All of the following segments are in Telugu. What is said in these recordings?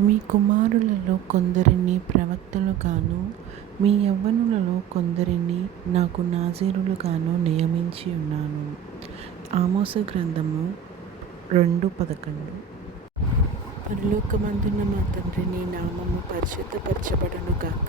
మీ కుమారులలో కొందరిని ప్రవక్తలుగాను మీ యవ్వనులలో కొందరిని నాకు నాజీరులుగాను నియమించి ఉన్నాను. ఆమోస గ్రంథము రెండు పదకొండు. పరలోకమందున్న మా తండ్రిని నామము పరిశుద్ధపరచబడను గాక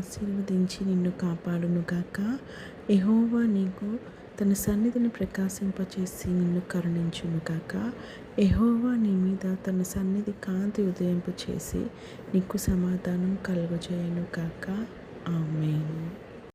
ఆశీర్వదించి నిన్ను కాపాడునుగాక ఎహోవా నీకు తన సన్నిధిని ప్రకాశింపచేసి నిన్ను కరుణించునుగాక ఎహోవా నీ మీద తన సన్నిధి కాంతి ఉదయింపు చేసి నీకు సమాధానం కలుగజేయను గాక. ఆమెన్.